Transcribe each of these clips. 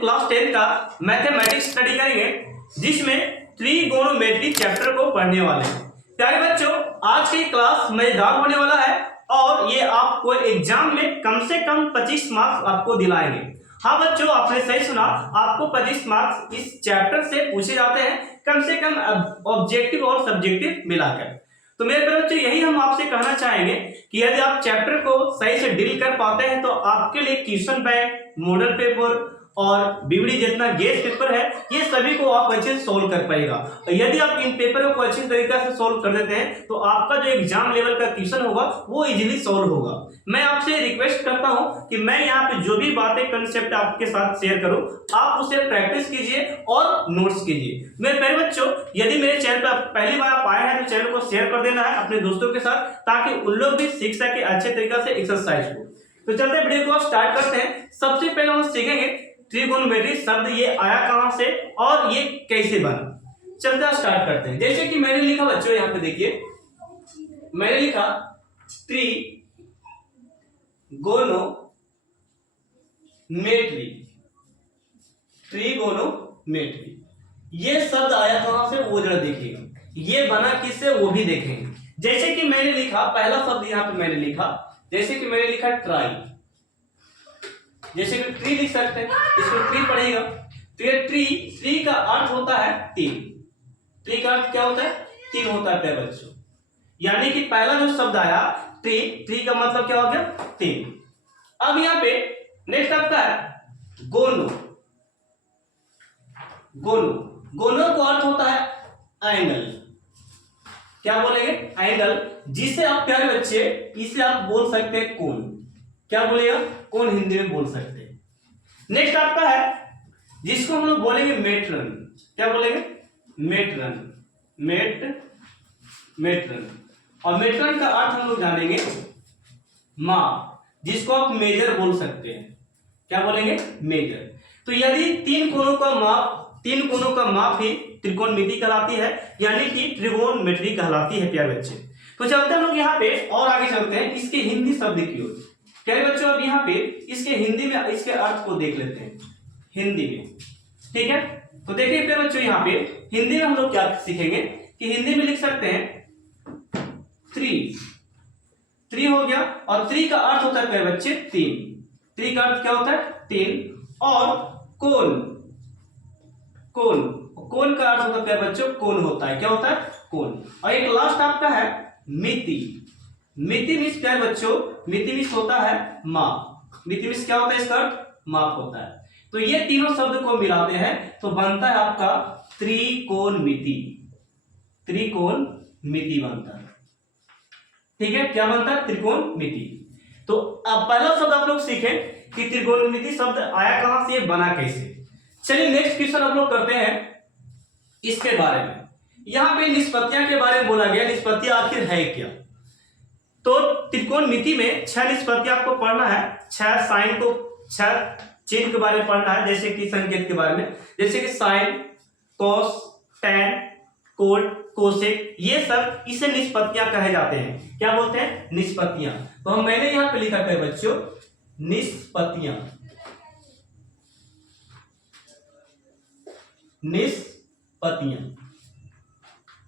Class 10 का mathematics study करेंगे, जिसमें त्रिगोनोमेट्री चैप्टर को पढ़ने वाले हैं। प्यारे बच्चों, आज की क्लास मजेदार होने वाला है और ये आपको एग्जाम में कम से कम 25 मार्क्स आपको दिलाएंगे। हाँ बच्चों, आपने सही सुना, आपको 25 मार्क्स इस चैप्टर से पूछे जाते हैं, कम से कम ऑब्जेक्टिव और सब्जेक्टिव मिलाकर। तो मेरे प्यारे बच्चों, यही हम आपसे कहना चाहेंगे कि यदि आप चैप्टर को सही से डील कर पाते हैं तो आपके लिए क्वेश्चन बैंक, मॉडल पेपर और बीबीडी जितना गेस्ट पेपर है, ये सभी को आप अच्छे से सोल्व कर पाएगा। यदि आप इन पेपरों को अच्छी तरीके से सोल्व कर देते हैं तो आपका जो एग्जाम लेवल का क्वेश्चन होगा वो इजीली सोल्व होगा। मैं आपसे रिक्वेस्ट करता हूं कि मैं यहाँ पे जो भी बातें कंसेप्ट आपके साथ शेयर करूं, आप उसे प्रैक्टिस कीजिए और नोट्स कीजिए। मेरे प्यारे बच्चों, यदि मेरे चैनल पर पहली बार आप आए हैं तो चैनल को शेयर कर देना है अपने दोस्तों के साथ, ताकि उन लोग भी सीख सके अच्छे तरीके से एक्सरसाइज को। तो चलते वीडियो को स्टार्ट करते हैं। सबसे पहले हम सीखेंगे त्रिगोनोमेट्री शब्द ये आया कहां से और ये कैसे बना। चलते स्टार्ट करते हैं। जैसे कि मैंने लिखा बच्चों, यहां पे देखिए, मैंने लिखा त्रिगोनोमेट्री। त्रिगोनोमेट्री ये शब्द आया कहां से वो जरा देखिएगा, ये बना किससे वो भी देखेंगे। जैसे कि मैंने लिखा पहला शब्द यहां पे मैंने लिखा, जैसे कि मैंने लिखा ट्राई, जैसे कि ट्री लिख सकते हैं, इसको ट्री पढ़ेगा तो ये ट्री का अर्थ होता है तीन। ट्री का अर्थ क्या होता है? तीन होता है प्यारे बच्चों। यानी कि पहला जो शब्द आया ट्री का मतलब क्या हो गया? तीन। अब यहां पे नेक्स्ट आपका है गोनो। गोनो का अर्थ होता है एंगल। क्या बोलेंगे? एंगल, जिसे आप प्यारे बच्चे इसे आप बोल सकते हैं कोण। क्या बोलेगा? कोण हिंदी में बोल सकते हैं। नेक्स्ट आपका है जिसको हम लोग बोलेंगे मेट्रन। क्या बोलेंगे? मेट्रन। और मेट्रन का अर्थ हम लोग जानेंगे माप, जिसको आप मेजर बोल सकते हैं। क्या बोलेंगे? मेजर। तो यदि तीन कोणों का माप ही त्रिकोणमिति कहलाती है, यानी कि त्रिगोनोमेट्री कहलाती है प्यारे बच्चे। तो चलते हम लोग यहाँ पे और आगे चलते हैं इसके हिंदी शब्द की ओर। प्यारे बच्चों, अब यहाँ पे इसके हिंदी में इसके अर्थ को देख लेते हैं हिंदी में। ठीक है, तो देखिए प्यारे बच्चों, यहाँ पे हिंदी में हम लोग क्या सीखेंगे कि हिंदी में लिख सकते हैं त्रि हो गया, और त्रि का अर्थ होता है प्यारे बच्चे तीन। त्रि का अर्थ क्या होता है? तीन। और कोण का अर्थ होता है प्यारे बच्चों कोण होता है। क्या होता है? कोण। और एक लास्ट आपका है मिति। मिति मीन्स प्यारे बच्चों, मिति मीन्स होता है माप। मिति मीन्स क्या होता है? इसका अर्थ माप होता है। तो ये तीनों शब्द को मिलाते हैं तो बनता है आपका त्रिकोणमिति। त्रिकोणमिति बनता है। ठीक है, क्या बनता है? त्रिकोणमिति। तो अब पहला शब्द आप लोग सीखे कि त्रिकोणमिति शब्द आया कहां से, बना कैसे। चलिए नेक्स्ट क्वेश्चन आप लोग करते हैं इसके बारे में। यहां पे निष्पत्तियां के बारे में बोला गया, निष्पत्तियां आखिर है क्या। तो त्रिकोणमिति में 6 निष्पत्तियां आपको पढ़ना है। 6 साइन को, 6 चिन्ह के बारे में पढ़ना है, जैसे कि संकेत के बारे में, जैसे कि sine, cos, tan, cot, cosec, ये सब इसे निष्पत्तियां कहे जाते हैं। क्या बोलते हैं? निष्पत्तियां। तो मैंने यहां पे लिखा है बच्चों निष्पत्तियां।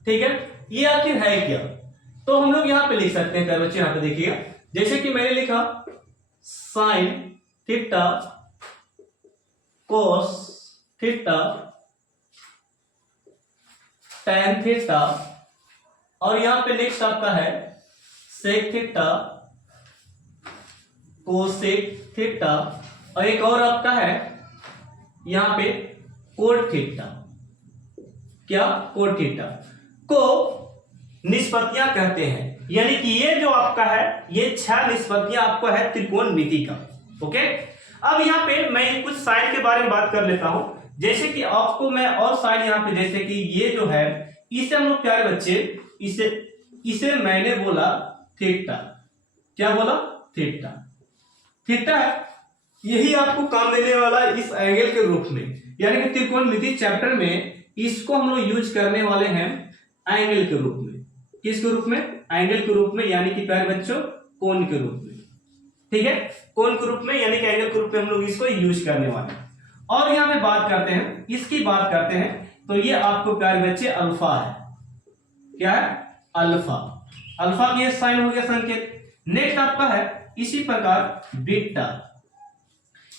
ठीक है, ये आखिर है क्या, तो हम लोग यहां पे लिख सकते हैं प्यारे बच्चे। यहां पे देखिएगा, जैसे कि मैंने लिखा sine theta, cos theta, tan theta, और यहां पे नेक्स्ट आपका है सेक थीटा, कोसेक थीटा, और एक और आपका है यहां पे कोट थीटा। क्या? कोट थीटा को निष्पत्तियां कहते हैं। यानी कि ये जो आपका है, ये 6 निष्पत्तियां आपको है त्रिकोणमिति का। ओके, अब यहाँ पे मैं कुछ साइन के बारे में बात कर लेता हूं। जैसे कि आपको मैं और साइन यहाँ पे, जैसे कि ये जो है, इसे हम लोग प्यारे बच्चे इसे मैंने बोला थीटा। क्या बोला? थीटा। थीटा यही आपको काम देने वाला इस एंगल के रूप में, यानी कि त्रिकोणमिति चैप्टर में इसको हम लोग यूज करने वाले हैं एंगल के रूप में। किसके रूप में? एंगल के रूप में, यानी कि प्यारे बच्चों कोण के रूप में। ठीक है, कोण के रूप में, यानी कि एंगल के रूप में हम लोग इसको यूज करने वाले हैं। और यहाँ पे बात करते हैं, इसकी बात करते हैं तो ये आपको प्यारे बच्चे अल्फा है। क्या है? अल्फा। अल्फा का ये साइन हो गया संकेत। नेक्स्ट आपका है इसी प्रकार बीटा।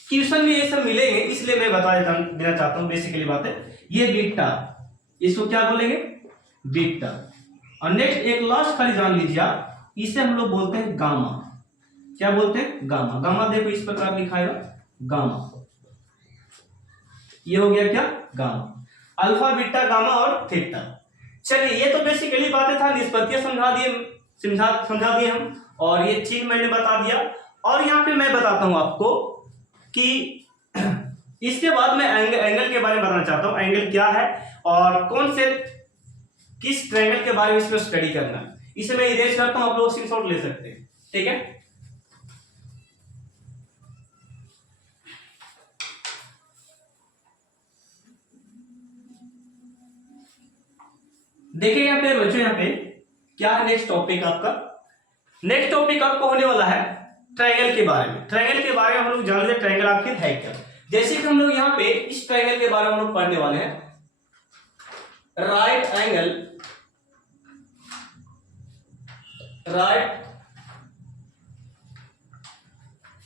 क्वेश्चन में ये सब मिलेंगे इसलिए मैं बता देना चाहता हूं बेसिकली बात है। ये बीटा, इसको क्या बोलेंगे? बीटा। और नेक्स्ट एक लास्ट खाली जान लीजिए आप, इसे हम लोग बोलते हैं गामा। क्या बोलते हैं? गामा। गामा देखो इस प्रकार लिखाएगा गामा। ये हो गया क्या? गामा। अल्फा, बीटा, गामा और थीटा। चलिए ये तो बेसिकली बातें था, निष्पत्तियां समझा दिए हम, और ये चिन्ह मैंने बता दिया। और यहाँ पे मैं बताता हूं आपको कि इसके बाद मैं एंगल के बारे में बताना चाहता हूं। एंगल क्या है और कौन से किस ट्रायंगल के बारे में इसमें स्टडी करना है, इसे मैं इरेज करता हूं, आप लोग स्क्रीनशॉट ले सकते हैं। ठीक है, देखिए यहाँ पे बच्चों, यहाँ पे क्या है नेक्स्ट टॉपिक आपका? नेक्स्ट टॉपिक आपको होने वाला है ट्रायंगल के बारे में। ट्रायंगल के बारे में हम लोग जान लेते हैं ट्रायंगल आखिर है क्या। जैसे कि हम लोग यहाँ पे इस ट्रायंगल के बारे में हम लोग पढ़ने वाले हैं, right angle, right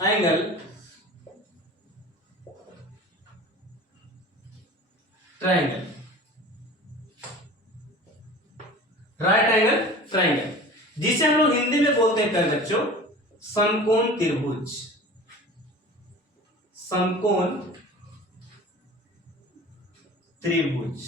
angle triangle, right angle triangle, जिसे हम लोग हिंदी में बोलते हैं प्यारे बच्चों समकोण त्रिभुज। समकोण त्रिभुज।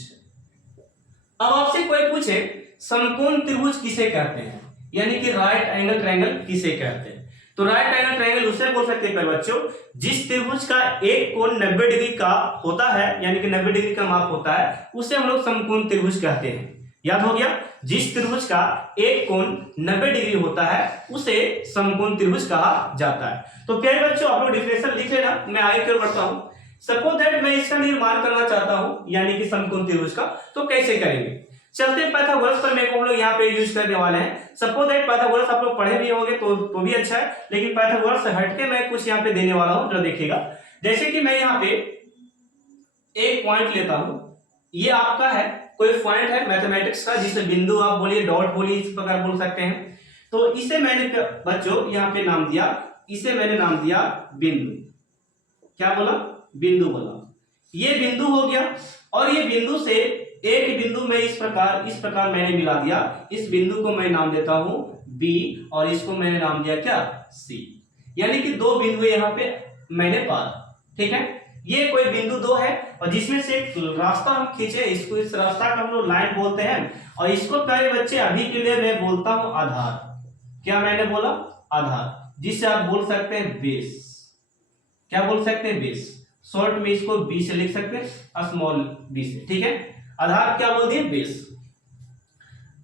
अब आपसे कोई पूछे समकोण त्रिभुज किसे कहते हैं, यानी कि राइट एंगल ट्रायंगल किसे कहते हैं, तो राइट एंगल ट्रायंगल उसे बोल सकते हैं प्यारे बच्चों जिस त्रिभुज का एक कोण 90 डिग्री का होता है, यानी कि 90 डिग्री का माप होता है, उसे हम लोग समकोण त्रिभुज कहते हैं। याद हो गया? जिस त्रिभुज का एक कोण 90 डिग्री होता है उसे समकोण त्रिभुज कहा जाता है। तो प्यारे बच्चों आप लोग डिफिनेशन लिख लेना, मैं आगे की ओर बढ़ता हूं। सपोज दैट मैं इसका निर्माण करना चाहता हूं, यानी कि समकोण त्रिभुज का, तो कैसे करेंगे? चलते पाइथागोरस पर मेरे को हम लोग यहाँ पे यूज करने वाले हैं। सपोज दैट पाइथागोरस आप लोग पढ़े भी होंगे तो भी अच्छा है, लेकिन पाइथागोरस से हटके मैं कुछ यहाँ पे देने वाला हूं जो देखिएगा। जैसे कि मैं यहाँ पे एक पॉइंट लेता हूं, ये आपका है कोई पॉइंट है मैथमेटिक्स का, जिसे बिंदु आप बोलिए, डॉट बोलिए, इस प्रकार बोल सकते हैं। तो इसे मैंने बच्चों यहाँ पे नाम दिया, इसे मैंने नाम दिया बिंदु। क्या बोला? बिंदु बोला। ये बिंदु हो गया, और ये बिंदु से एक बिंदु में इस प्रकार मैंने मिला दिया। इस बिंदु को मैं नाम देता हूं बी, और इसको मैंने नाम दिया क्या? सी। यानी कि दो बिंदु यहाँ पे मैंने पाया। ठीक है, ये कोई बिंदु दो है, और जिसमें से एक रास्ता हम खींचे, इसको इस रास्ता का हम लोग लाइन बोलते हैं, और इसको प्यारे बच्चे अभी के लिए मैं बोलता हूं आधार। क्या मैंने बोला? आधार, जिससे आप बोल सकते हैं बेस। क्या बोल सकते हैं? बेस। शॉर्ट में इसको बी से लिख सकते हैं, स्मॉल बी से। ठीक है, आधार क्या बोल दिए? बेस।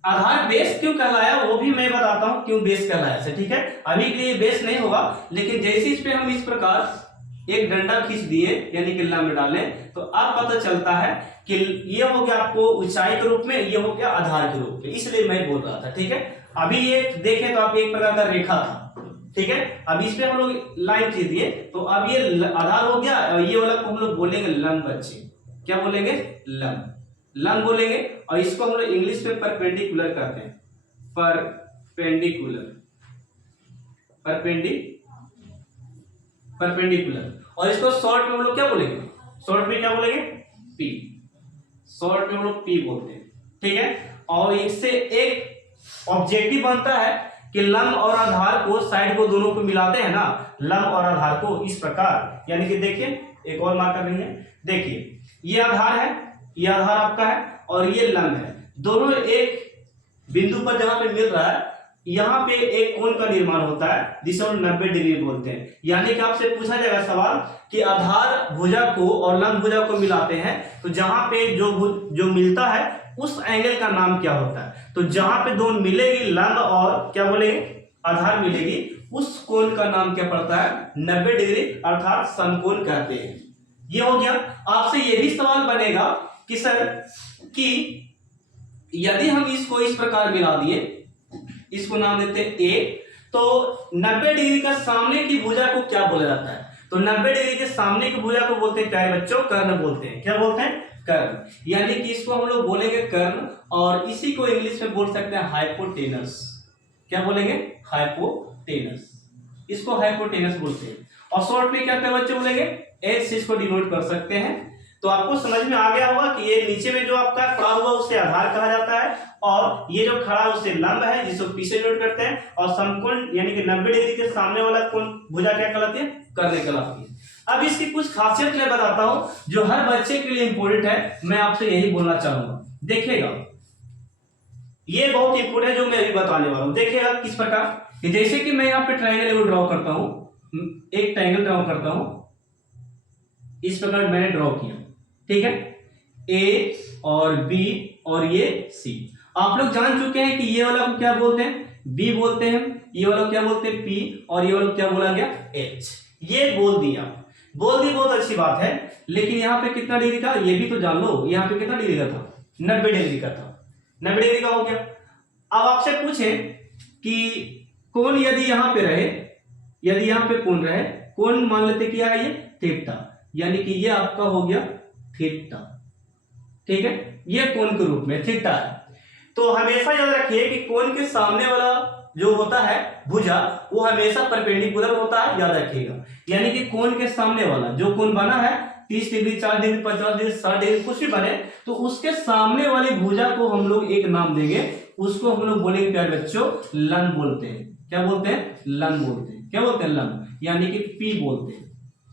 आधार बेस क्यों कहलाया वो भी मैं बताता हूं क्यों बेस कहलाया से। ठीक है, अभी के लिए बेस नहीं होगा, लेकिन जैसे इस पे हम इस प्रकार एक डंडा खींच दिए, यानी कि लंब डालें, तो अब पता चलता है कि ये हो गया आपको ऊंचाई के रूप में, ये हो गया आधार के रूप में, इसलिए मैं बोल रहा था। ठीक है, अभी ये देखें तो आप एक प्रकार का रेखा था। ठीक है, अब इस पे हम लोग लाइन खींच दिए, तो अब ये आधार हो गया, और ये वाला को हम लोग बोलेंगे लंब बच्चे। क्या बोलेंगे? लंब। लंब बोलेंगे, और इसको हम लोग इंग्लिश में परपेंडिकुलर कहते हैं। Perpendicular, perpendicular. और इसको शॉर्ट में हम लोग क्या बोलेंगे? शॉर्ट में क्या बोलेंगे? पी। शॉर्ट में हम लोग पी बोलते हैं। ठीक है, और इससे एक ऑब्जेक्टिव बनता है कि लंब और आधार को, साइड को, दोनों को मिलाते हैं ना, लंब और आधार को इस प्रकार। यानी कि देखिए एक और मार्कर नहीं है, देखिए ये आधार है, ये आधार आपका है, और ये लंब है, दोनों एक बिंदु पर जहां पे मिल रहा है, यहां पे एक कोण का निर्माण होता है जिसे हम 90 डिग्री बोलते हैं। यानी कि आपसे पूछा जाएगा सवाल कि आधार भुजा को और लंब भुजा को मिलाते हैं, तो जहां पे जो मिलता है उस एंगल का नाम क्या होता है? तो जहां पे दोनों मिलेगी, लंब और क्या बोलेंगे? आधार मिलेगी, उस कोण का नाम क्या पड़ता है? 90 डिग्री, अर्थात समकोण कहते हैं। ये हो गया। आपसे ये भी सवाल बनेगा कि सर कि यदि हम इसको इस प्रकार मिला दिए, इसको नाम देते हैं ए, तो 90 डिग्री का सामने की भुजा को क्या बोला जाता है? तो 90 डिग्री के सामने की भुजा को बोलते हैं क्या है बच्चों, कर्ण बोलते हैं। क्या बोलते हैं, कर्ण। यानी कि इसको हम लोग बोलेंगे कर्ण, और इसी को इंग्लिश में बोल सकते हैं हाइपोटेनस। क्या बोलेंगे, हाइपोटेनस। इसको हाइपोटेनस बोलते हैं। और शॉर्ट में क्या बच्चे बोलेंगे, एच से इसको डिनोट कर सकते हैं। तो आपको समझ में आ गया होगा कि ये नीचे में जो आपका खड़ा हुआ उसे आधार कहा जाता है, और ये जो खड़ा है उसे लंब है जिसको पीछे नोट करते हैं, और समकोण यानी कि 90 डिग्री के सामने वाला कोण भुजा क्या कहलाती है, कर्ण कहलाती है। अब इसकी कुछ खासियत मैं बताता हूं जो हर बच्चे के लिए इंपॉर्टेंट है, मैं आपसे यही बोलना चाहूंगा। देखिएगा ये बहुत इंपॉर्टेंट है जो मैं अभी बताने वाला हूं। देखिएगा किस प्रकार कि जैसे कि मैं यहाँ पे ट्राइंगल ड्रॉ करता हूं, एक ट्राइंगल ड्रॉ करता हूं, इस प्रकार मैंने ड्रॉ किया, ठीक है, ए और बी और ये सी। आप लोग जान चुके हैं कि ये वाला को क्या बोलते हैं, बी बोलते हैं, ये वाला क्या बोलते हैं, पी, और ये वाला क्या बोला गया, एच। ये बोल दिया, बहुत अच्छी बात है। लेकिन यहाँ पे कितना डिग्री का, ये भी तो जान लो, यहाँ पे कितना डिग्री का था, 90 डिग्री का था, 90 डिग्री का हो गया। अब आपसे पूछे कि कोण यदि यहाँ पे रहे, यदि यहाँ पे कोण रहे, कोण मान लेते क्या है ये थीटा, यानी कि ये आपका हो गया थीटा, ठीक है, ये कोण के रूप में थीटा है। तो हमेशा याद रखिए कि कोण के सामने वाला जो होता है भुजा वो हमेशा परपेंडिकुलर होता है, याद रखिएगा। यानी कि कोण के सामने वाला जो कोण बना है 30 डिग्री, 40 डिग्री, 50 डिग्री, 60 डिग्री, कुछ भी बने, तो उसके सामने वाली भुजा को हम लोग एक नाम देंगे, उसको हम लोग बोलेंगे प्यारे बच्चों लंब बोलते हैं। क्या बोलते हैं, लंब बोलते हैं। क्या बोलते हैं, लंब, यानी कि पी बोलते हैं।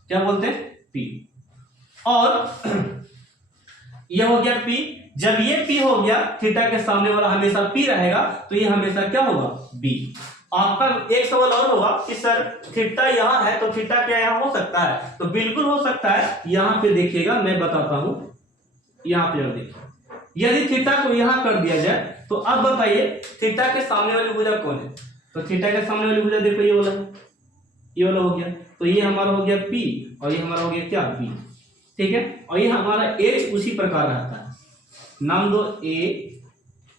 क्या बोलते हैं, पी। और यह हो गया पी। जब ये पी हो गया, थीटा के सामने वाला हमेशा पी रहेगा, तो ये हमेशा क्या होगा, बी। आपका एक सवाल और होगा कि सर थीटा यहाँ है तो थीटा क्या यहाँ हो सकता है, तो बिल्कुल हो सकता है। यहाँ पे देखिएगा मैं बताता हूं, यहाँ पे देखिए, यदि थीटा को यहाँ कर दिया जाए तो अब बताइए थीटा के सामने वाली भुजा कौन है, तो थीटा के सामने वाली भुजा देखो ये वाला, ये वाला हो गया, तो ये हमारा हो गया पी, और ये हमारा हो गया क्या, बी, ठीक है। और ये हमारा एच उसी प्रकार रहता है, नाम दो ए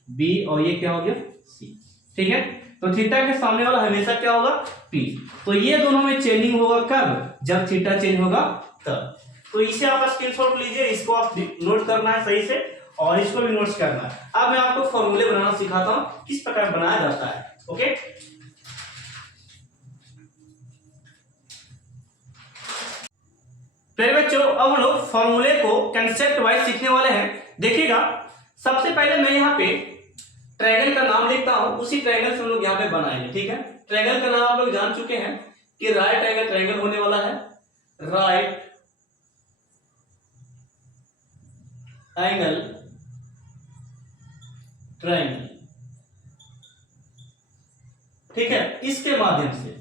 बी, और ये क्या हो गया सी, ठीक है। तो थीटा के सामने वाला हमेशा क्या होगा, पी। तो ये दोनों में चेंजिंग होगा कब, जब थीटा चेंज होगा तब। तो इसे आप स्क्रीनशॉट लीजिए, इसको आप नोट करना है सही से, और इसको भी नोट्स करना है। अब मैं आपको फॉर्मूले बनाना सिखाता हूं किस प्रकार बनाया जाता है, ओके। प्यारे बच्चों अब हम लोग फॉर्मूले को कंसेप्ट वाइज सीखने वाले हैं। देखिएगा सबसे पहले मैं यहाँ पे ट्रायंगल का नाम लिखता हूं, उसी ट्रायंगल से हम लोग यहाँ पे बनाएंगे, ठीक है। ट्रायंगल का नाम आप लोग जान चुके हैं कि राइट एंगल ट्रायंगल होने वाला है, राइट एंगल ट्रायंगल, ठीक है। इसके माध्यम से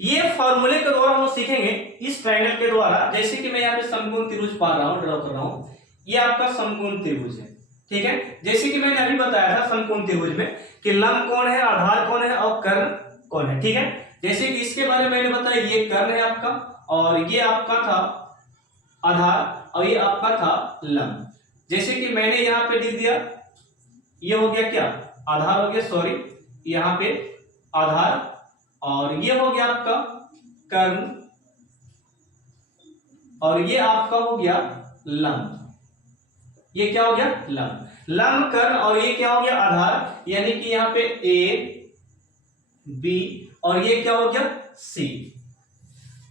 ये फॉर्मूले के द्वारा हम सीखेंगे इस ट्रायंगल के द्वारा। जैसे कि मैं यहाँ पे समकोण त्रिभुज पा रहा हूं, ड्रॉ कर रहा हूं, ये आपका समकोण त्रिभुज है, ठीक है। जैसे कि मैंने अभी बताया था समकोण त्रिभुज में कि लंब कौन है, आधार कौन है और कर्ण कौन है, ठीक है। जैसे कि इसके बारे में मैंने बताया, ये कर्ण है आपका, और ये आपका था आधार, और ये आपका था लंब। जैसे कि मैंने यहाँ पे लिख दिया, ये हो गया क्या, आधार हो गया, सॉरी यहाँ पे आधार, और ये हो गया आपका कर्ण, और ये आपका हो गया लंब। ये क्या हो गया, लंब, लंब कर्ण, और ये क्या हो गया आधार, यानी कि यहाँ पे ए बी, और ये क्या हो गया सी।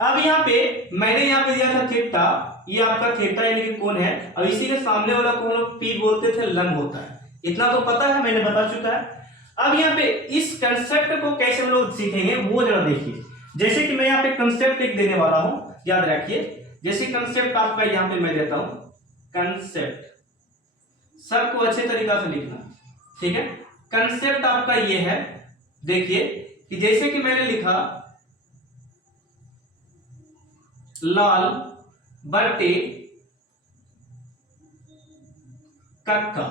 अब यहाँ पे मैंने यहाँ पे दिया था थीटा, ये आपका थीटा यानी कि कोण है, और इसी के सामने वाला कोण लोग पी बोलते थे, लंब होता है, इतना तो पता है, मैंने बता चुका है। अब यहाँ पे इस कंसेप्ट को कैसे हम लोग सीखेंगे वो जरा देखिए। जैसे कि मैं यहाँ पे कंसेप्ट एक देने वाला हूं, याद रखिए। जैसे कंसेप्ट आपका यहाँ पे मैं देता हूं, कंसेप्ट सबको अच्छे तरीका से लिखना, ठीक है। कंसेप्ट आपका ये है, देखिए कि जैसे कि मैंने लिखा लाल बटे कक्का,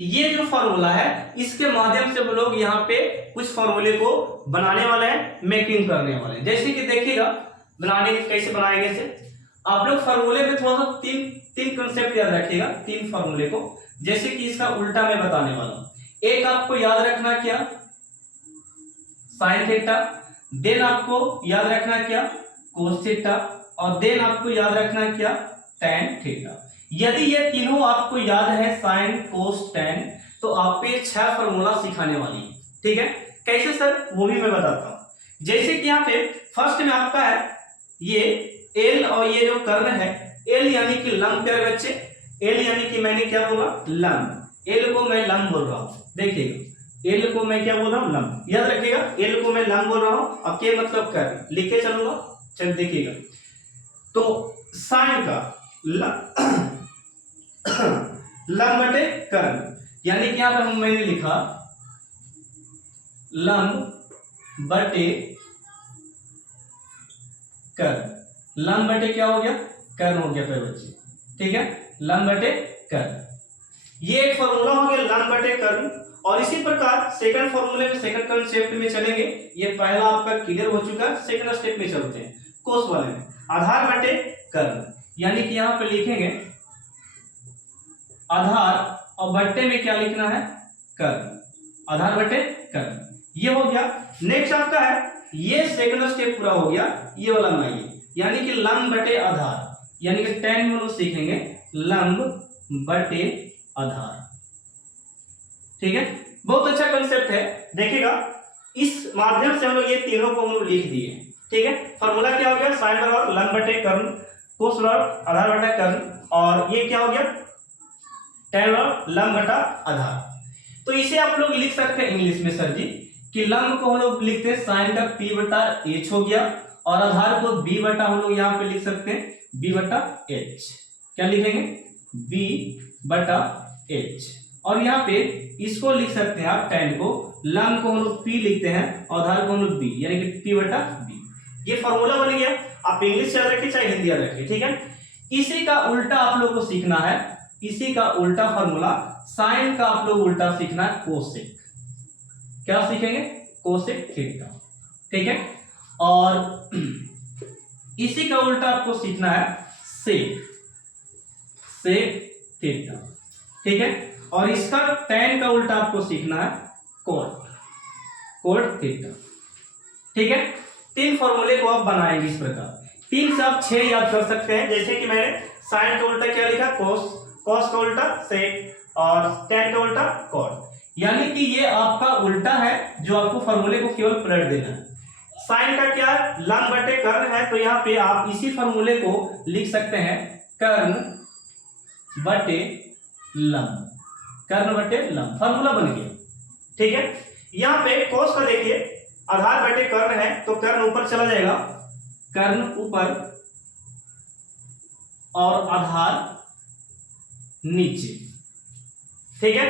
ये जो फॉर्मूला है इसके माध्यम से हम लोग यहाँ पे कुछ फॉर्मूले को बनाने वाले हैं, मेकिंग करने वाले हैं। जैसे कि देखिएगा बनाने कैसे बनाएंगे से, आप लोग फॉर्मूले में थोड़ा सा तीन कंसेप्ट याद रखिएगा, तीन फॉर्मूले को। जैसे कि इसका उल्टा मैं बताने वाला हूं। एक आपको याद रखना क्या, साइन थीटा, देन आपको याद रखना क्या, कोस थीटा, और देन आपको याद रखना है क्या, tan थीटा। यदि ये तीनों आपको याद है sin cos tan, तो आपको ये 6 फॉर्मूला सिखाने वाली है। ठीक है, कैसे सर, वो भी मैं बताता हूं। जैसे कि यहाँ पे फर्स्ट में आपका है ये एल, और ये जो कर्ण है एल यानी कि लंब, प्यारे बच्चे, एल यानी कि मैंने क्या बोला, लंब। एल को मैं लंब बोल रहा हूं, देखिएगा एल को मैं क्या बोल रहा हूं, लंब। याद रखिएगा एल को मैं लंब बोल रहा हूं, और के मतलब कर्ण, लिख के चलूंगा। चल देखिएगा, तो साइन का लंब बटे कर्ण, यानी कि यहां पर मैंने लिखा लंब बटे कर्ण। लंब बटे क्या हो गया, कर्ण हो गया प्यारे बच्चे। ठीक है, लंब बटे कर्ण, ये एक फॉर्मूला हो गया लंब बटे कर्ण। और इसी प्रकार सेकंड फॉर्मूले में, सेकंड कंसेप्ट में चलेंगे। ये पहला आपका क्लियर हो चुका है, सेकंड स्टेप में चलते हैं कोस वाले में। आधार बटे कर्ण, यानी कि यहां पे लिखेंगे आधार, और बट्टे में क्या लिखना है, कर्ण। आधार बटे कर्ण, ये हो गया। नेक्स्ट आपका है, ये सेकंड स्टेप पूरा हो गया, ये वाला बनाइए, यानी कि लंब बटे आधार, यानी कि 10 में लोग सीखेंगे लंब बटे आधार। ठीक है, बहुत अच्छा कंसेप्ट है। देखिएगा इस माध्यम से हम लोग ये तीनों को हम लोग लिख दिए। ठीक है, फॉर्मूला क्या हो गया, साइन बराबर लंब बटे कर्ण, कोस बराबर आधार बटा कर्ण, और ये क्या हो गया, tan बराबर लंब बटा आधार। तो इसे आप लोग लिख सकते हैं इंग्लिश में सर जी, कि लंब को हम लोग लिखते हैं साइन का p बटा h हो गया, और आधार को b बटा हम लोग यहाँ पे लिख सकते हैं b बटा h। क्या लिखेंगे, b बटा h, और यहाँ पे इसको लिख सकते हैं आप tan को, लंब को हम लोग p लिखते हैं, और आधार को हम लोग b, यानी कि p बटा b। ये फॉर्मूला बन गया। आप इंग्लिश याद रखिए चाहे हिंदी याद रखिए। ठीक है, इसी का उल्टा आप लोग को सीखना है, इसी का उल्टा फॉर्मूला, साइन का आप लोग उल्टा सीखना है कोसेक। क्या सीखेंगे, कोसेक थीटा। ठीक है, और इसी का उल्टा आपको सीखना है सेक, सेक थीटा। ठीक है, और इसका tan का उल्टा आपको सीखना है कोट, कोट थीटा। ठीक है, 3 फॉर्मूले को आप बनाएंगे इस प्रकार। 3 से आप 6 याद कर सकते हैं, जैसे कि मैंने साइन का उल्टा क्या लिखा, कोस, कोस का उल्टा सेक, और tan का उल्टा कोट। यानी कि ये आपका उल्टा है, जो आपको फॉर्मूले को केवल पलट देना है। साइन का क्या है, लंब बटे कर्ण है, तो यहाँ पे आप इसी फॉर्मूले को लिख सकते हैं कर्ण बटे लंब, कर्ण बटे लंब, फॉर्मूला बन गया। ठीक है, यहाँ पे कोस का देखिए आधार बटे कर्ण है, तो कर्ण ऊपर चला जाएगा, कर्ण ऊपर और आधार नीचे। ठीक है,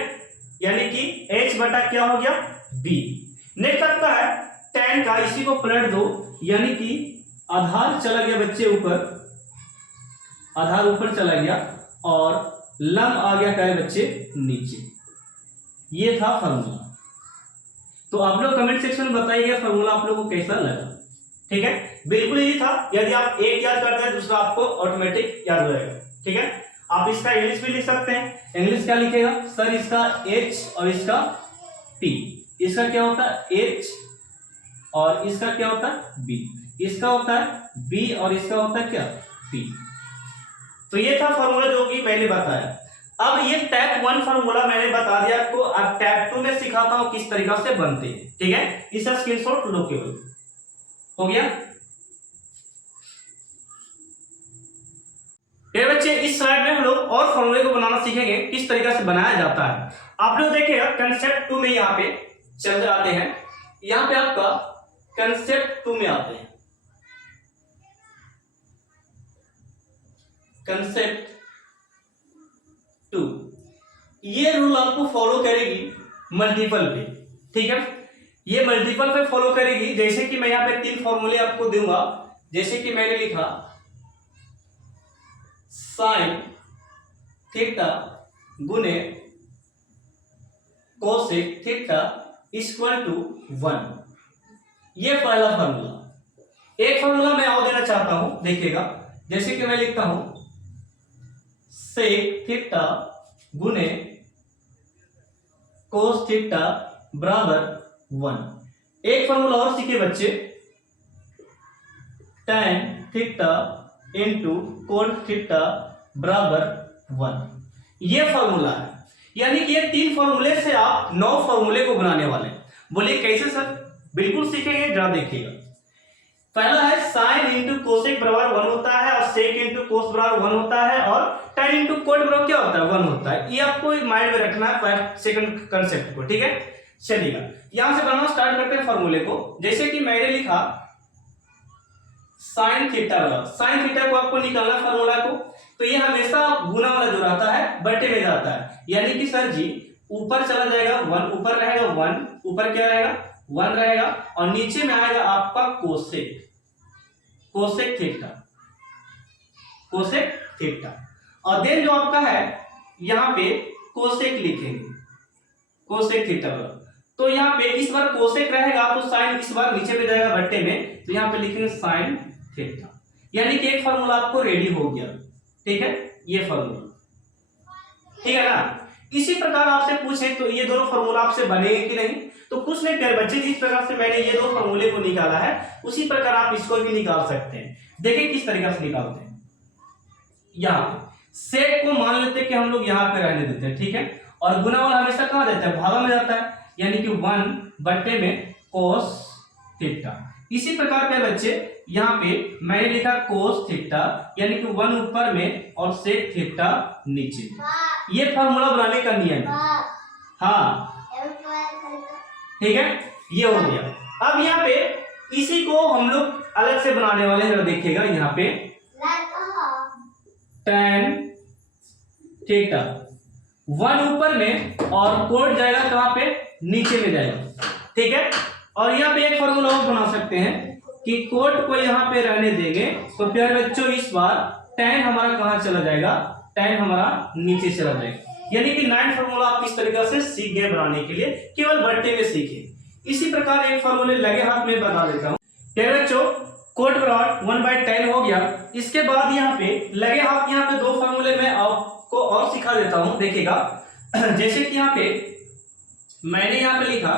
यानी कि h बटा क्या हो गया, b। नेक्स्ट आता है tan का, इसी को पलट दो, यानी कि आधार चला गया बच्चे ऊपर, आधार ऊपर चला गया, और लंब आ गया क्या है बच्चे, नीचे। ये था फॉर्मूला। तो आप लोग कमेंट सेक्शन में बताइएगा फॉर्मूला आप लोगों को कैसा लगा। ठीक है, बिल्कुल यही था। यदि आप एक याद करते हैं, दूसरा आपको ऑटोमेटिक याद हो जाएगा। ठीक है, आप इसका इंग्लिश भी लिख सकते हैं। इंग्लिश क्या लिखेगा सर, इसका h और इसका p, इसका क्या होता है h और इसका क्या होता है b, इसका होता है b और इसका होता है क्या p। तो ये था फॉर्मूला जो कि मैंने बताया। अब ये टाइप 1 फॉर्मूला मैंने बता दिया आपको, अब टाइप 2 में सिखाता हूं किस तरीका से बनते हैं। ठीक है, इसका स्क्रीनशॉट लो केवल, हो गया। ये बच्चे इस स्लाइड में हम लोग और फॉर्मूले को बनाना सीखेंगे, किस तरीका से बनाया जाता है। आप लोग देखिएगा कंसेप्ट 2 में यहाँ पे चल जाते हैं, यहाँ पे आपका कंसेप्ट 2 में आते हैं। कंसेप्ट 2 ये रूल आपको फॉलो करेगी मल्टीपल पे। ठीक है, ये मल्टीपल पे फॉलो करेगी। जैसे कि मैं यहाँ पे 3 फॉर्मूले आपको दूंगा, जैसे कि मैंने लिखा साइन थीटा गुने कोसेक थीटा इक्वल टू 1। ये पहला फॉर्मूला। एक फॉर्मूला मैं और देना चाहता हूं, देखिएगा, जैसे कि मैं लिखता हूं सेक थीटा गुने कोस थीटा बराबर 1। एक फॉर्मूला और सीखे बच्चे, tan theta into cot theta बराबर 1। ये फॉर्मूला है, यानी कि ये 3 फॉर्मूले से आप 9 फॉर्मूले को बनाने वाले हैं। बोलिए कैसे सर? बिल्कुल सीखेंगे, जरा देखिएगा। पहला है साइन इंटू कोसेक बराबर 1 होता है, और सेक इंटू कोस बराबर 1 होता है, और tan इंटू कोट बराबर क्या होता है? 1 होता है। ये आपको माइंड में रखना है फर्स्ट सेकंड कंसेप्ट को, ठीक है। चलिएगा यहां से बनाना स्टार्ट करते हैं फॉर्मूले को। जैसे कि मैंने लिखा साइन थीटा बराबर, साइन थीटा को आपको निकालना फॉर्मूला को, तो ये हमेशा गुना वाला जो रहता है बटे में जाता है, यानी कि सर जी ऊपर चला जाएगा 1, ऊपर रहेगा 1, ऊपर क्या रहेगा 1 रहेगा, और नीचे में आएगा आपका cosec, cosec theta, cosec theta, और देन जो आपका है यहां पे कोसेक लिखेंगे, कोसेक थीटा बराबर। तो यहाँ पे इस बार कोसेक रहेगा तो साइन इस बार नीचे में जाएगा बट्टे में, तो यहाँ पे लिखेंगे साइन थीटा, यानी कि एक फार्मूला आपको रेडी हो गया, ठीक है। ये फार्मूला ठीक है ना। इसी प्रकार आपसे पूछे तो ये दोनों फार्मूला आपसे बनेंगे कि नहीं, तो कुछ नहीं प्यारे बच्चे, जिस प्रकार से मैंने ये दो फार्मूले को निकाला है उसी प्रकार आप इसको भी निकाल सकते हैं। देखिए किस तरीके से निकालते हैं। यहाँ सेक को मान लेते हैं कि हम लोग यहाँ पे रहने देते हैं, ठीक है, और गुना वाला हमेशा कहाँ देता है? भागा में जाता है, यानी कि 1 बट्टे में कोस थीटा। इसी प्रकार के बच्चे यहाँ पे मैंने लिखा कोस थीटा, यानी कि 1 ऊपर में और सेक थीटा नीचे में। ये फार्मूला बनाने का नियम है, हाँ ठीक है, ये हो गया। अब यहाँ पे इसी को हम लोग अलग से बनाने वाले हैं, देखिएगा यहाँ पे tan थीटा 1 ऊपर में और कोट जाएगा कहां पे? नीचे में जाएगा, ठीक है। और यहाँ पे एक फॉर्मूला और बना सकते हैं कि कोट को यहाँ पे रहने देंगे, तो प्यारे बच्चों इस बार tan हमारा कहां चला जाएगा? tan हमारा नीचे चला जाएगा, यानी कि 9 फॉर्मूला आप इस तरीके से सीख गए बनाने के लिए, केवल बट्टे में सीखे। इसी प्रकार एक फॉर्मूले लगे हाथ में बता देता हूं। प्यारे बच्चों कोट बराबर 1/10 हो गया। इसके बाद यहाँ पे लगे हाथ, यहाँ पे 2 फॉर्मूले मैं आपको और सिखा देता हूं, देखिएगा। जैसे कि यहाँ पे मैंने यहाँ पे लिखा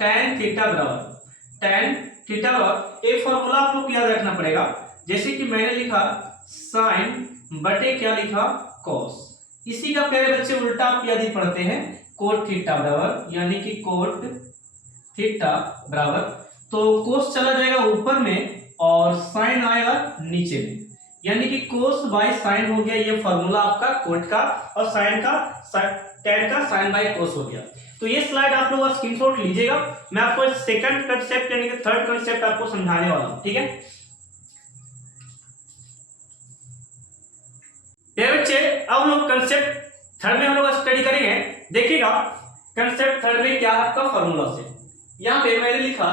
tan थीटा बराबर, tan थीटा बराबर एक फॉर्मूला आप लोग याद रखना पड़ेगा। जैसे कि मैंने लिखा साइन बटे क्या लिखा? कॉस। इसी का प्यारे बच्चे उल्टा आप यदि पढ़ते हैं कोट थीटा बराबर, यानी कि कोट थीटा बराबर, तो कोस चला जाएगा ऊपर में और साइन आएगा नीचे में, यानी कि कोस बाय साइन हो गया। ये फॉर्मूला आपका कोट का, और साइन का tan का साइन बाय कोस हो गया। तो ये स्लाइड आप लोग स्क्रीनशॉट लीजिएगा, मैं आपको सेकंड कंसेप्ट यानी कि थर्ड कंसेप्ट आपको समझाने वाला हूं, ठीक है। ये बच्चे अब लोग कंसेप्ट थर्ड में हम लोग स्टडी करेंगे। देखिएगा कंसेप्ट थर्ड में क्या है आपका फॉर्मूला से। यहाँ पे मैंने लिखा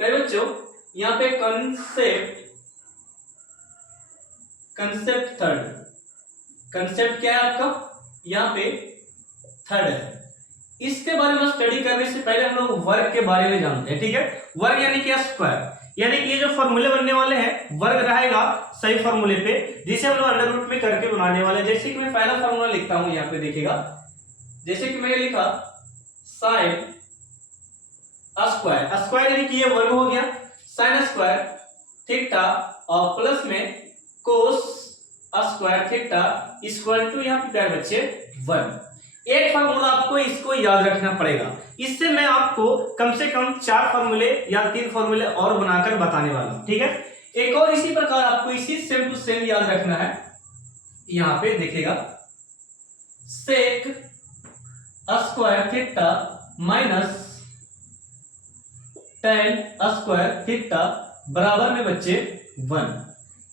बच्चों, यहाँ पे कंसेप्ट थर्ड, कंसेप्ट क्या है आपका? यहाँ पे थर्ड है। इसके बारे में स्टडी करने से पहले हम लोग वर्ग के बारे में जानते हैं, ठीक है। वर्ग यानी कि स्क्वायर, यानी कि ये जो फॉर्मूले बनने वाले हैं वर्ग रहेगा सही फॉर्मूले पे, जिसे हम लोग अंडर रूट में करके बनाने वाले हैं। जैसे कि मैं पहला फॉर्मूला लिखता हूं, यहाँ पे देखिएगा। जैसे कि मैंने लिखा साइन स्क्वायर, स्क्वायर यानी कि ये वर्ग हो गया, साइन स्क्वायर थीटा और प्लस में cos square theta equal to यहाँ पे प्यारे बच्चे 1। एक फार्मूला आपको इसको याद रखना पड़ेगा। इससे मैं आपको कम से कम 4 फार्मूले या 3 फार्मूले और बनाकर बताने वाला हूं, ठीक है। एक और इसी प्रकार आपको इसी सेम टू सेम याद रखना है। यहां पे देखिएगा sec square theta minus tan square theta बराबर में बच्चे 1।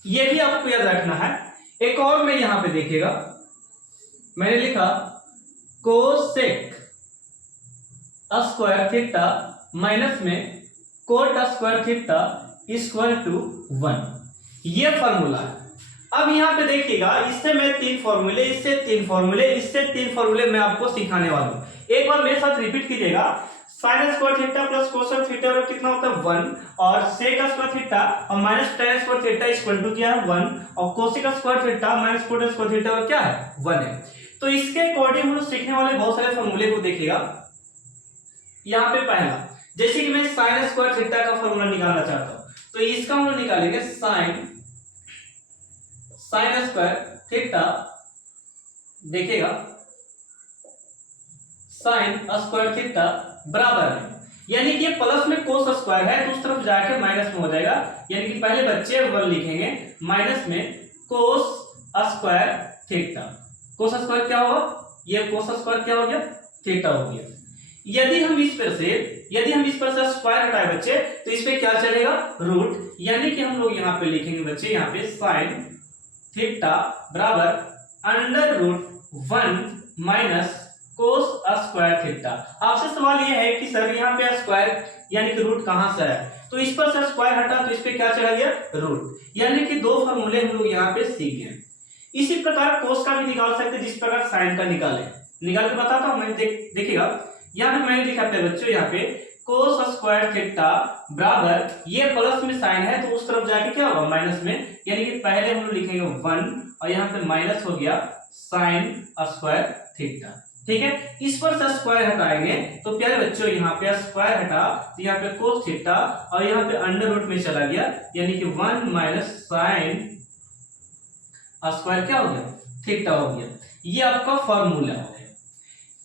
ये भी आपको याद रखना है। एक और में यहां पे देखिएगा मैंने लिखा कोसेक स्क्वायर थीटा माइनस में cot square theta equal to 1। ये फॉर्मूला है। अब यहां पे देखिएगा, इससे मैं 3 फॉर्मूले, इससे 3 फॉर्मूले, इससे 3 फॉर्मूले मैं आपको सिखाने वाला हूं। एक बार मेरे साथ रिपीट कीजिएगा। Sine square theta plus cos theta कितना होता है 1, और सेक स्क्वायर थीटा और minus tan square theta equal to क्या है 1, और cosec square theta minus cot square theta और क्या है 1 है। तो इसके अकॉर्डिंग हम लोग सीखने वाले बहुत सारे फॉर्मूले को देखिएगा। यहाँ पे पहला, जैसे कि मैं साइन स्क्वायर थीटा का फॉर्मूला निकालना चाहता हूं, तो इसका हम लोग निकालेंगे साइन साइन स्क्वायर थीटा देखिएगा साइन स्क्वायर थीटा बराबर है, यानी कि ये प्लस में कोस स्क्वायर है तो उस तरफ जाके माइनस में हो जाएगा, यानी कि पहले बच्चे वन लिखेंगे माइनस में cos square theta. Cos square क्या होगा, ये कोस स्क्वायर क्या हो गया, थीटा हो गया। यदि हम इस पर से स्क्वायर हटाए बच्चे तो इस पे क्या चलेगा, रूट, यानी कि हम लोग यहाँ पे लिखेंगे बच्चे यहाँ पे साइन थीटा बराबर under root 1 minus cos square theta. आपसे सवाल यह है कि सर यहाँ पे स्क्वायर यानी कि रूट कहां से है, तो इस पर से स्क्वायर हटा तो इस पे क्या चला गया, रूट, यानी कि दो फॉर्मूले हम लोग यहाँ पे सीख गए। इसी प्रकार कोस का भी निकाल सकते हैं जिस प्रकार साइन का निकाल के बताता हूं मैं। देखिएगा यहाँ पे मैंने लिखा था बच्चों यहाँ पे कोस स्क्वायर थीटा बराबर ये प्लस में साइन है तो उस तरफ जाके क्या होगा माइनस में, यानी कि पहले हम लोग लिखेंगे 1 और यहाँ पे माइनस हो गया साइन स्क्वायर थीटा। ठीक है, इस पर से स्क्वायर हटाएंगे तो प्यारे बच्चों यहाँ पे स्क्वायर हटा तो यहाँ पे कोस थीटा और यहाँ पे अंडर रूट में चला गया, यानी कि 1 माइनस साइन स्क्वायर क्या हो गया, थीटा हो गया। ये आपका फॉर्मूला हो गया।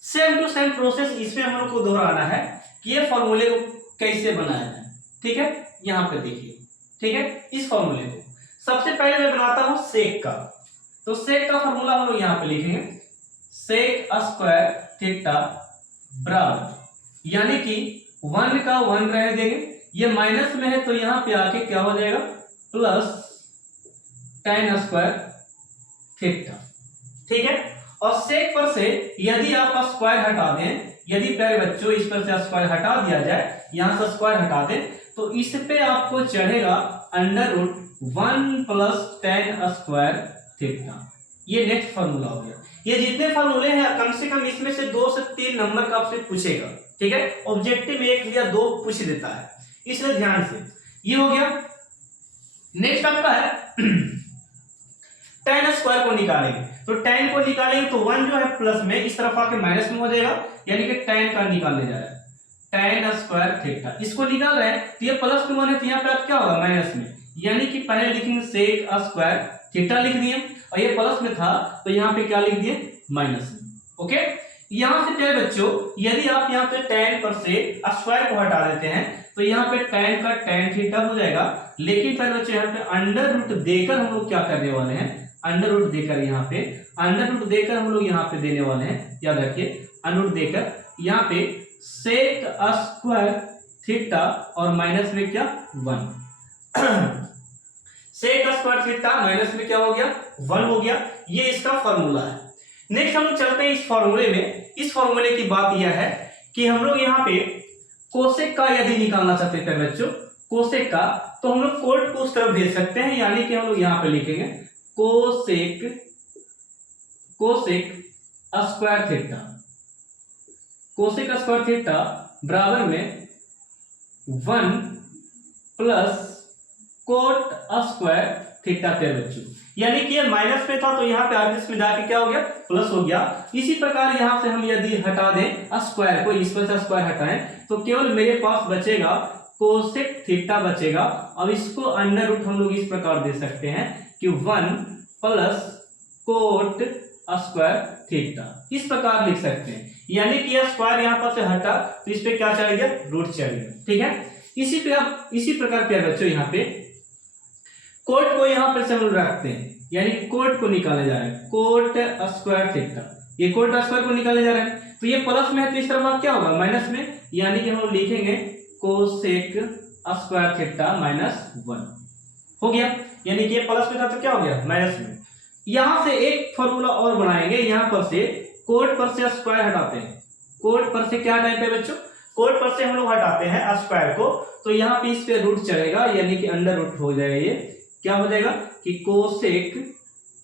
सेम टू सेम प्रोसेस इसमें हम लोग को दोहराना है कि ये फॉर्मूले को कैसे बनाया जाए। ठीक है, यहाँ पे देखिए, ठीक है, इस फॉर्मूले को सबसे पहले मैं बनाता हूं सेक का। तो सेक का फॉर्मूला हम लोग यहाँ पे लिखेंगे सेक स्क्वायर थीटा बराबर, यानी कि 1 का 1 रह देंगे, ये माइनस में है तो यहाँ पे आके क्या हो जाएगा प्लस tan स्क्वायर थीटा। ठीक है, और सेक पर से यदि आप स्क्वायर हटा दें, यदि प्यारे बच्चों इस पर से स्क्वायर हटा दिया जाए, यहां से स्क्वायर हटा दें तो इस पे आपको चढ़ेगा under root 1 plus tan square theta. ये नेक्स्ट फॉर्मूला हो गया। ये जितने फॉर्मूले हैं कम से कम इसमें से 2 से 3 नंबर का आपसे पूछेगा। ठीक है, ऑब्जेक्टिव में 1 या 2 पूछ देता है, इसलिए ध्यान से। ये हो गया। नेक्स्ट आपका है tan स्क्वायर को निकालेंगे, तो tan को निकालेंगे तो 1 जो है प्लस में इस तरफ आके माइनस में हो जाएगा, यानी कि tan का निकालने जा रहा है tan स्क्वायर थीटा। इसको निकाल रहे हैं तो ये प्लस में 1 है तो यहाँ पे आप क्या होगा माइनस में, यानी कि पहले लिखेंगे सेक स्क्वायर थीटा लिख दिए और ये प्लस में था तो यहाँ पे क्या लिख दिए माइनस में। ओके, यहाँ से प्यारे बच्चों यदि आप यहाँ पे tan पर से स्क्वायर को हटा देते हैं तो यहाँ पे tan का tan थीटा हो जाएगा, लेकिन प्यारे बच्चों यहाँ पे अंडर रूट देकर हम लोग क्या करने वाले हैं, अंडर रूट देकर यहाँ पे अंडर रूट देकर हम लोग यहाँ पे देने वाले हैं, याद रखिए अंडर रूट देकर यहाँ पे सेक स्क्वायर थीटा और माइनस में क्या 1 सेक स्क्वायर थीटा माइनस में क्या हो गया 1 हो गया। ये इसका फॉर्मूला है। नेक्स्ट हम लोग चलते हैं इस फॉर्मूले में। इस फॉर्मूले की बात यह है कि हम लोग यहाँ पे कोसेक का यदि निकालना चाहते हैं बच्चों, कोसेक का, तो हम लोग कोट को उस तरफ भेज सकते हैं, यानी कि हम लोग यहाँ पे लिखेंगे cosec square theta, cosec square theta बराबर में 1 प्लस कोट स्क्वायर थीटा पे बच्चों, यानी कि ये माइनस में था तो यहाँ पे आगे इसमें जाके क्या हो गया प्लस हो गया। इसी प्रकार यहाँ से हम यदि हटा दें स्क्वायर को, इस पर से स्क्वायर हटाएं तो केवल मेरे पास बचेगा कोसेक थीटा बचेगा। अब इसको अंडर रूट हम लोग इस प्रकार दे सकते हैं कि 1 प्लस कोट स्क्वायर थीटा, इस प्रकार लिख सकते हैं, यानी कि यह स्क्वायर यहाँ पर से हटा तो इस पे क्या चढ़ गया रूट चढ़ गया। ठीक है, इसी प्रकार क्या बच्चों यहाँ पे कोट को यहाँ पर से हम लोग रखते हैं, यानी कोट को निकाले जा रहे हैं कोट स्क्वायर थीटा, ये कोट स्क्वायर को निकाले जा रहे हैं तो ये प्लस में है तो इस तरफ क्या होगा माइनस में, यानी कि हम लोग लिखेंगे कोसेक स्क्वायर थीटा माइनस 1 हो गया, यानी कि ये प्लस में था तो क्या हो गया माइनस में। यहां से एक फॉर्मूला और बनाएंगे, यहां पर से कोट पर से स्क्वायर हटाते हैं, कोट पर से क्या टाइप है बच्चों, कोट पर से हम लोग हटाते हैं स्क्वायर को तो यहाँ पे इस पे रूट चढ़ेगा, यानी कि अंडर रूट हो जाएगा। ये क्या हो जाएगा कि कोसेक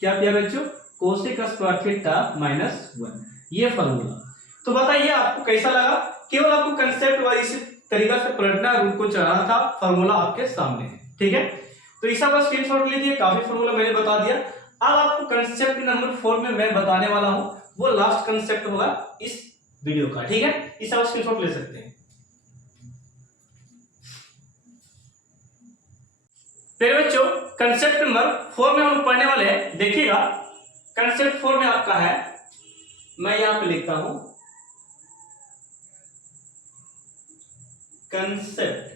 क्या किया बच्चों, कोसेक स्क्वायर थीटा माइनस 1, ये फॉर्मूला। तो बताइए आपको कैसा लगा, केवल आपको कंसेप्ट वाइज इसी तरीका से पलटना, रूट को चढ़ाना था, फॉर्मूला आपके सामने है। ठीक है, तो इस बार स्क्रीनशॉट लीजिए, काफी फॉर्मूला मैंने बता दिया। अब आपको कंसेप्ट नंबर 4 में मैं बताने वाला हूं, वो लास्ट कंसेप्ट होगा इस वीडियो का। ठीक है, इस बार स्क्रीनशॉट ले सकते हैं। मेरे बच्चों कंसेप्ट नंबर 4 में हम लोग पढ़ने वाले हैं। देखिएगा कंसेप्ट 4 में आपका है, मैं यहां पे लिखता हूं कंसेप्ट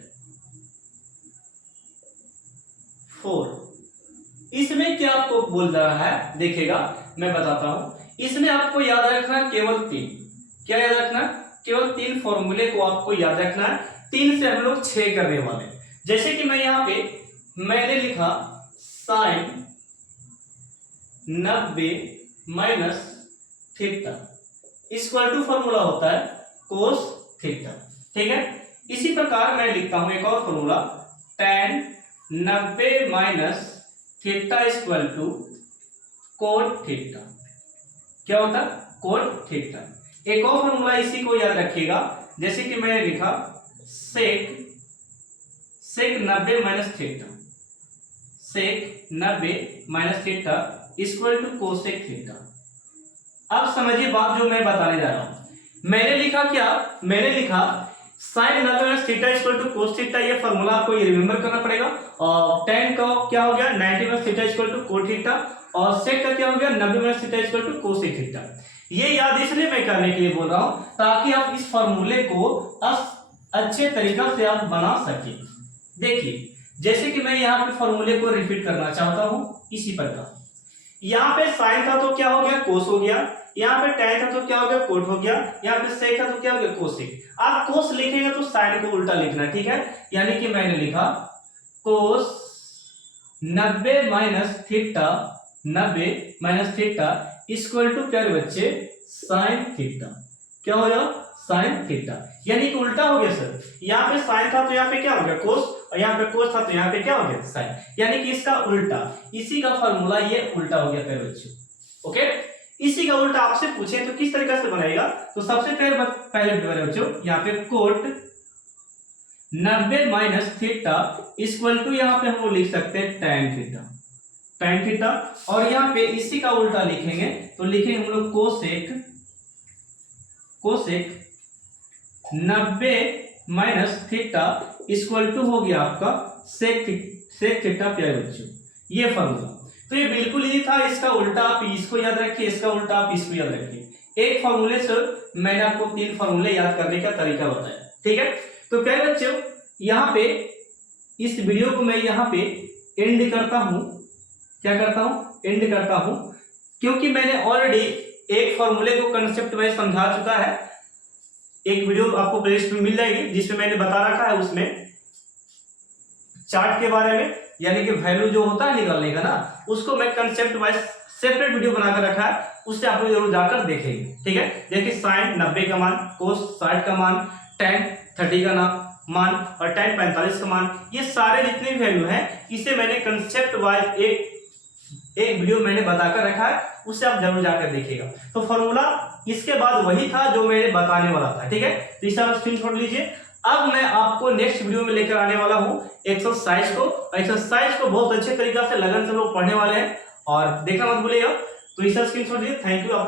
4। इसमें क्या आपको बोल रहा है, देखिएगा मैं बताता हूं। इसमें आपको याद रखना केवल 3, क्या याद रखना, केवल 3 फॉर्मूले को आपको याद रखना है। 3 से हम लोग 6 करने वाले। जैसे कि मैं यहां पे मैंने लिखा sine 90 minus theta equal to formula होता है कोस थीटा, ठीक है। इसी प्रकार मैं लिखता हूं एक और formula tan 90 minus theta equal to cot theta, क्या होता है, कोट थीटा। एक और फॉर्मूला इसी को याद रखिएगा, जैसे कि मैंने लिखा sec 90 minus theta, sec 90 minus theta equal to cosec theta. अब समझिए बात जो मैं बताने जा रहा हूं। मैंने लिखा क्या, मैंने लिखा sine 90 minus theta equal to cos theta, ये फॉर्मूला आपको ये रिमेंबर करना पड़ेगा। और tan का क्या हो गया 90 minus theta equal to cot theta, और सेक का क्या हो गया 90 minus theta equal to cosec theta. ये याद इसलिए मैं करने के लिए बोल रहा हूं ताकि आप इस फॉर्मूले को अच्छे तरीका से आप बना सके। देखिए जैसे कि मैं यहाँ पे फॉर्मूले को रिपीट करना चाहता हूं इसी प्रकार। यहाँ पे साइन था तो क्या हो गया कोस हो गया, यहाँ पे tan था तो क्या हो गया कोट हो गया, यहाँ पे सेक था तो क्या हो गया कोसेक। आप कोस लिखेंगे तो साइन को उल्टा लिखना, ठीक है। यानी कि मैंने लिखा cos 90 minus theta, 90 minus theta equal to प्यारे बच्चे साइन थीटा, क्या हो जाएगा साइन थीटा। यानी कि उल्टा हो गया सर, यहाँ पे साइन था तो यहाँ पे क्या हो गया कोस, और यहाँ पे कोस था तो यहाँ पे क्या हो गया साइन, यानी कि इसका उल्टा। इसी का फॉर्मूला ये उल्टा हो गया प्यारे बच्चों, ओके। इसी का उल्टा आपसे पूछे तो किस तरीके से बनाएगा, तो सबसे पहले प्यारे बच्चों यहाँ पे cot 90 minus theta equal to यहाँ पे हम लोग लिख सकते हैं tan थीटा, tan थीटा। और यहाँ पे इसी का उल्टा लिखेंगे तो लिखेंगे हम लोग cosec 90 minus theta equal to हो गया आपका सेक थीटा प्यारे बच्चों, ये फॉर्मूला। तो ये बिल्कुल इजी था, इसका उल्टा आप इसको याद रखिए, इसका उल्टा आप इसको याद रखिए। एक फॉर्मूले से मैंने आपको 3 फॉर्मूले याद करने का तरीका बताया, ठीक है। तो प्यारे बच्चों यहाँ पे इस वीडियो को मैं यहाँ पे एंड करता हूं, क्या करता हूं, एंड करता हूं, क्योंकि मैंने ऑलरेडी एक फॉर्मूले को कंसेप्ट में समझा चुका है। एक वीडियो आपको प्लेलिस्ट में मिल जाएगी जिसमें मैंने बता रखा है, उसमें चार्ट के बारे में, यानी कि वैल्यू जो होता है निकालने का ना, उसको मैं कंसेप्ट वाइज सेपरेट वीडियो बनाकर रखा है, उससे आप लोग जरूर जाकर देखेंगे, ठीक है। देखिए साइन 90 का मान, कोस 60 का मान, tan 30 का मान और tan 45 का मान, ये सारे जितने भी वैल्यू हैं इसे मैंने कंसेप्ट वाइज एक वीडियो मैंने बताकर रखा है, उससे आप जरूर जाकर देखिएगा। तो फॉर्मूला इसके बाद वही था जो मैंने बताने वाला था, ठीक है। तो इसे आप स्क्रीनशॉट लीजिए। अब मैं आपको नेक्स्ट वीडियो में लेकर आने वाला हूं एक्सरसाइज को। एक्सरसाइज को बहुत अच्छे तरीके से लगन से लोग पढ़ने वाले हैं और देखना मत भूलिएगा। तो इसे स्क्रीनशॉट लीजिए। Thank you.